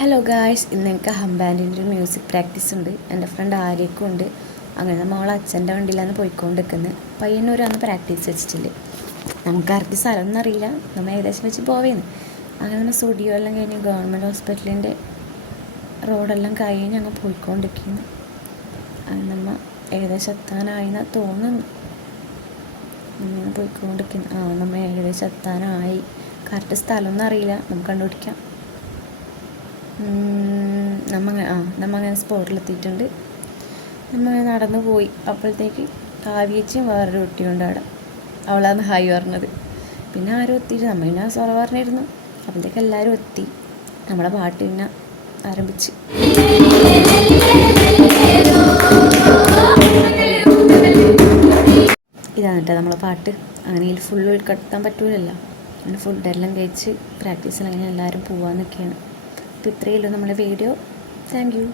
Hello guys, ഇന്ന് എനിക്ക് ഹംബാൻഡിൻ്റെ ഒരു മ്യൂസിക് പ്രാക്ടീസ് ഉണ്ട്. എൻ്റെ ഫ്രണ്ട് ആര്യക്കും ഉണ്ട്. അങ്ങനെ നമ്മൾ അച്ഛൻ്റെ വണ്ടിയിലാണ് പോയിക്കൊണ്ടിരിക്കുന്നത്. പയ്യന്നൂരാണ് പ്രാക്ടീസ് വെച്ചിട്ടില്ല. നമുക്ക് ആർക്ക് സ്ഥലമൊന്നും അറിയില്ല. നമ്മൾ ഏകദേശം വെച്ച് പോവേന്ന്. അങ്ങനെ നമ്മൾ സ്റ്റുഡിയോ എല്ലാം കഴിഞ്ഞ് ഗവൺമെൻറ് ഹോസ്പിറ്റലിൻ്റെ റോഡെല്ലാം കഴിഞ്ഞ് ഞങ്ങൾ പോയിക്കൊണ്ടിരിക്കുന്നു. അങ്ങനെ നമ്മൾ ഏകദേശം എത്താനായിന്ന് തോന്നുന്നു. നമ്മൾ പോയിക്കൊണ്ടിരിക്കുന്നു. നമ്മൾ ഏകദേശം എത്താനായി. കറക്റ്റ് സ്ഥലമൊന്നും അറിയില്ല, നമുക്ക് കണ്ടുപിടിക്കാം. നമ്മങ്ങനെ സ്പോട്ടിലെത്തിയിട്ടുണ്ട്. നമ്മങ്ങനെ നടന്നു പോയി. അപ്പോഴത്തേക്ക് കാവ്യച്ചും വേറൊരു കുട്ടിയുണ്ട് അവിടെ. അവളാണ് ഹായ് പറഞ്ഞത്. പിന്നെ ആരും എത്തിയിട്ട് നമ്മൾ പിന്നെ സൊറ പറഞ്ഞിരുന്നു. അപ്പോഴത്തേക്ക് എല്ലാവരും എത്തി. നമ്മളെ പാട്ട് പിന്നെ ആരംഭിച്ച്. ഇതാണ് കേട്ടോ നമ്മളെ പാട്ട്. അങ്ങനെ ഫുൾ ഉൾപ്പെടുത്താൻ പറ്റൂലല്ലോ. അങ്ങനെ ഫുഡെല്ലാം കഴിച്ച് പ്രാക്ടീസിൽ അങ്ങനെ എല്ലാവരും പോകാൻ നിൽക്കുകയാണ്. അപ്പോൾ ഇത്രയേ ഉള്ളൂ നമ്മുടെ വീഡിയോ. Thank you.